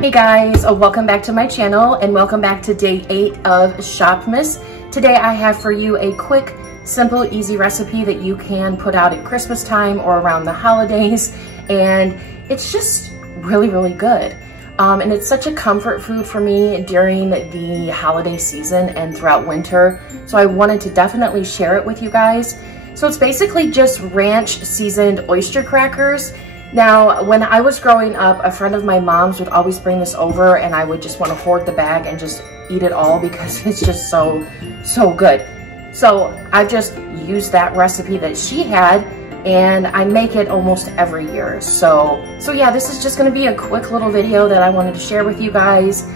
Hey guys, welcome back to my channel and welcome back to day 8 of Shopmas. Today I have for you a quick, simple, easy recipe that you can put out at Christmas time or around the holidays, and it's just really good. And it's such a comfort food for me during the holiday season and throughout winter, so I wanted to definitely share it with you guys. So it's basically just ranch seasoned oyster crackers. Now, when I was growing up, a friend of my mom's would always bring this over and I would just want to hoard the bag and just eat it all because it's just so good. So I've just used that recipe that she had and I make it almost every year. So yeah, this is just going to be a quick little video that I wanted to share with you guys.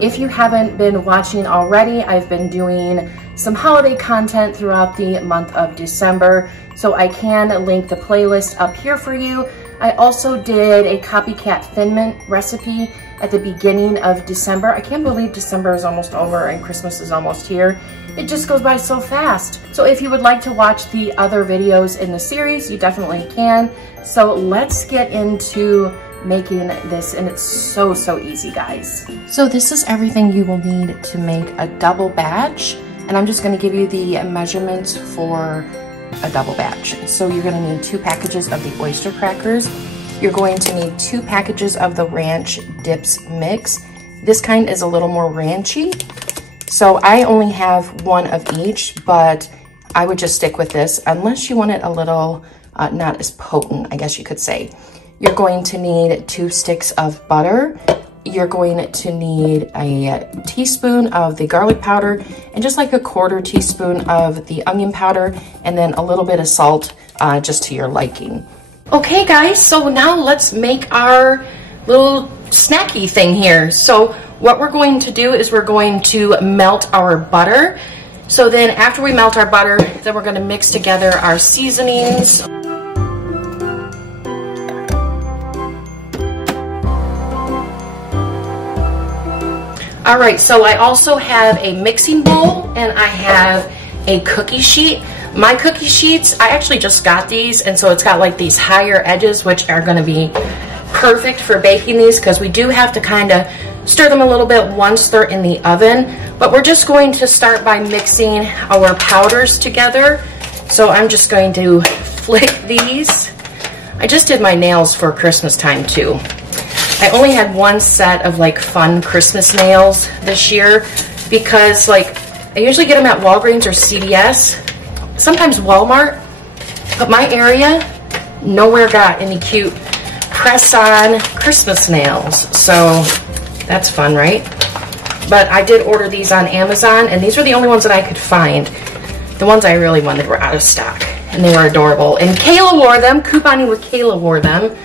If you haven't been watching already, I've been doing some holiday content throughout the month of December, so I can link the playlist up here for you. I also did a copycat Thin Mint recipe at the beginning of December. I can't believe December is almost over and Christmas is almost here. It just goes by so fast. So if you would like to watch the other videos in the series, you definitely can. So let's get into making this, and it's so easy, guys. So this is everything you will need to make a double batch, and I'm just going to give you the measurements for a double batch. So you're going to need 2 packages of the oyster crackers. You're going to need 2 packages of the ranch dips mix. This kind is a little more ranchy, so I only have 1 of each, but I would just stick with this unless you want it a little not as potent, I guess you could say. You're going to need 2 sticks of butter. You're going to need a teaspoon of the garlic powder and just like a 1/4 teaspoon of the onion powder, and then a little bit of salt just to your liking. Okay guys, so now let's make our little snacky thing here. So what we're going to do is we're going to melt our butter. So then after we melt our butter, then we're going to mix together our seasonings. All right, so I also have a mixing bowl and I have a cookie sheet. My cookie sheets, I actually just got these, and so it's got like these higher edges, which are gonna be perfect for baking these because we do have to kind of stir them a little bit once they're in the oven. But we're just going to start by mixing our powders together. So I'm just going to flick these. I just did my nails for Christmas time too. I only had 1 set of like fun Christmas nails this year because like I usually get them at Walgreens or CVS, sometimes Walmart, but my area nowhere got any cute press-on Christmas nails, so that's fun, right? But I did order these on Amazon, and these were the only ones that I could find. The ones I really wanted were out of stock, and they were adorable. And Kayla wore them, couponing with Kayla wore them.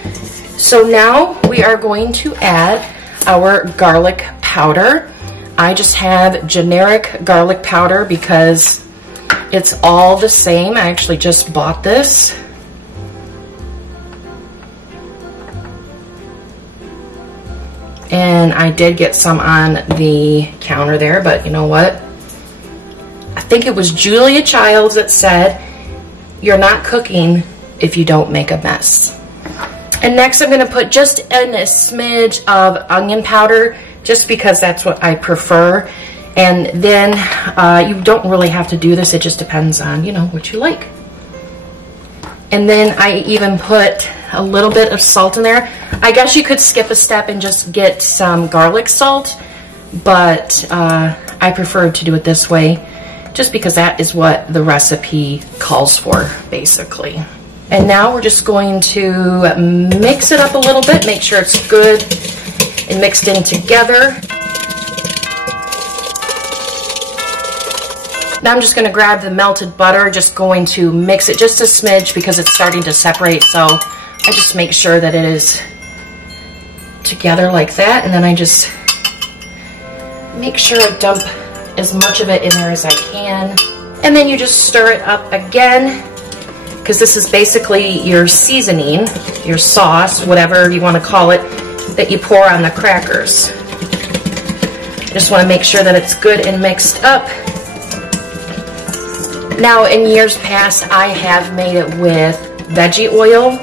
So now we are going to add our garlic powder. I just have generic garlic powder because it's all the same. I actually just bought this. And I did get some on the counter there, but you know what? I think it was Julia Childs that said, "You're not cooking if you don't make a mess." And next I'm gonna put just a smidge of onion powder, just because that's what I prefer. And then you don't really have to do this, it just depends on, you know, what you like. And then I even put a little bit of salt in there. I guess you could skip a step and just get some garlic salt, but I prefer to do it this way, just because that is what the recipe calls for, basically. And now we're just going to mix it up a little bit, make sure it's good and mixed in together. Now I'm just going to grab the melted butter, just going to mix it just a smidge because it's starting to separate, so I just make sure that it is together like that, and then I just make sure I dump as much of it in there as I can. And then you just stir it up again, because this is basically your seasoning, your sauce, whatever you want to call it, that you pour on the crackers. Just want to make sure that it's good and mixed up. Now, in years past, I have made it with veggie oil,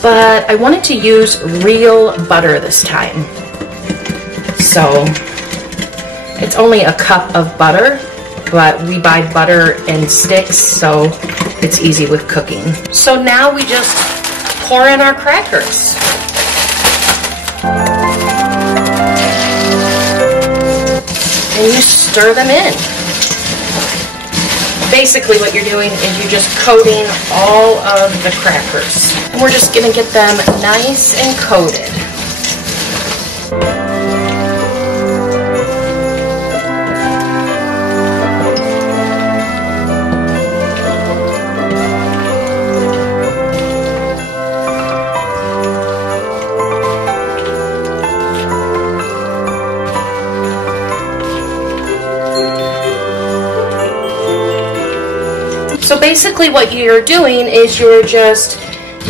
but I wanted to use real butter this time. So it's only a cup of butter, but we buy butter in sticks, so it's easy with cooking. So now we just pour in our crackers. And you stir them in. Basically what you're doing is you're just coating all of the crackers. And we're just gonna get them nice and coated. So basically what you're doing is you're just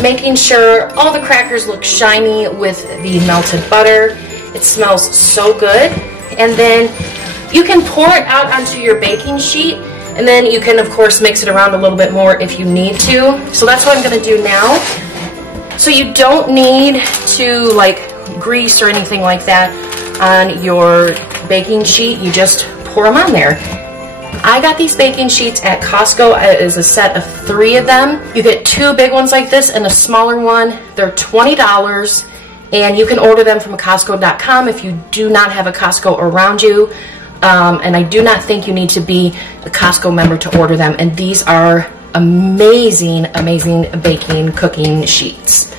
making sure all the crackers look shiny with the melted butter. It smells so good. And then you can pour it out onto your baking sheet, and then you can of course mix it around a little bit more if you need to. So that's what I'm gonna do now. So you don't need to like grease or anything like that on your baking sheet. You just pour them on there. I got these baking sheets at Costco. It is a set of 3 of them. You get 2 big ones like this and a smaller one. They're $20, and you can order them from Costco.com if you do not have a Costco around you. And I do not think you need to be a Costco member to order them. And these are amazing, amazing baking, cooking sheets.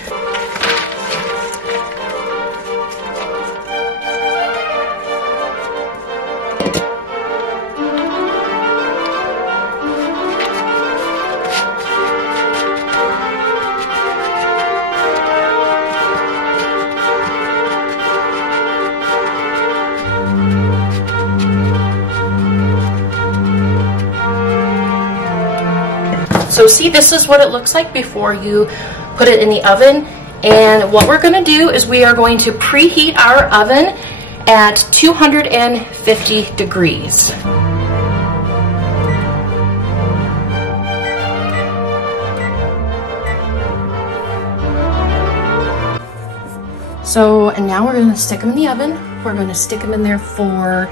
So see, this is what it looks like before you put it in the oven. And what we're gonna do is we are going to preheat our oven at 250 degrees. So, and now we're gonna stick them in the oven. We're gonna stick them in there for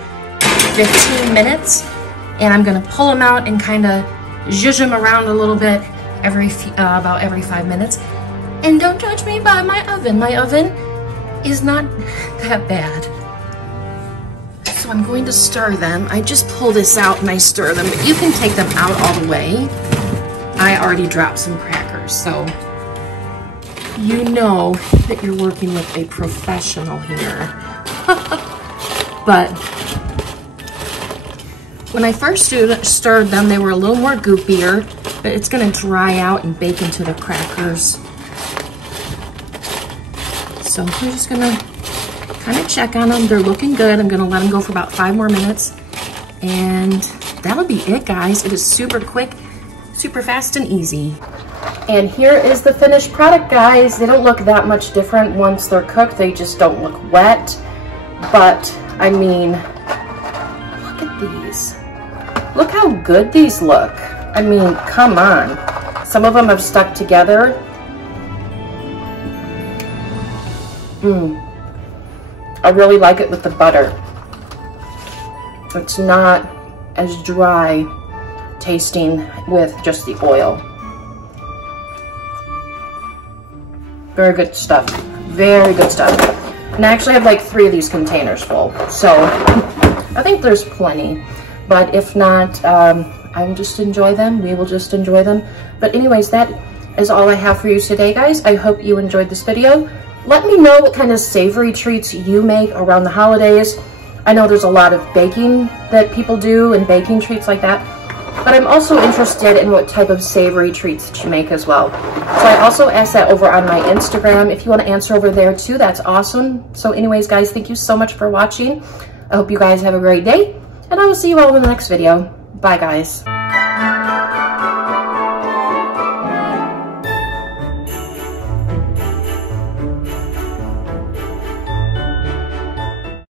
15 minutes. And I'm gonna pull them out and kind of zhuzh them around a little bit about every 5 minutes. And don't judge me by my oven. My oven is not that bad. So I'm going to stir them. I just pull this out and I stir them, but you can take them out all the way. I already dropped some crackers, so you know that you're working with a professional here. But when I first stirred them, they were a little more goopier, but it's gonna dry out and bake into the crackers. So I'm just gonna kind of check on them. They're looking good. I'm gonna let them go for about 5 more minutes. And that'll be it, guys. It is super quick, super fast and easy. And here is the finished product, guys. They don't look that much different once they're cooked. They just don't look wet. But, I mean, look at these. Look how good these look. I mean, come on. Some of them have stuck together. I really like it with the butter. It's not as dry tasting with just the oil. Very good stuff. Very good stuff. And I actually have like 3 of these containers full. So I think there's plenty. But if not, I will just enjoy them. We will just enjoy them. But anyways, that is all I have for you today, guys. I hope you enjoyed this video. Let me know what kind of savory treats you make around the holidays. I know there's a lot of baking that people do and baking treats like that. But I'm also interested in what type of savory treats that you make as well. So I also asked that over on my Instagram. If you want to answer over there too, that's awesome. So anyways, guys, thank you so much for watching. I hope you guys have a great day. And I will see you all in the next video. Bye, guys.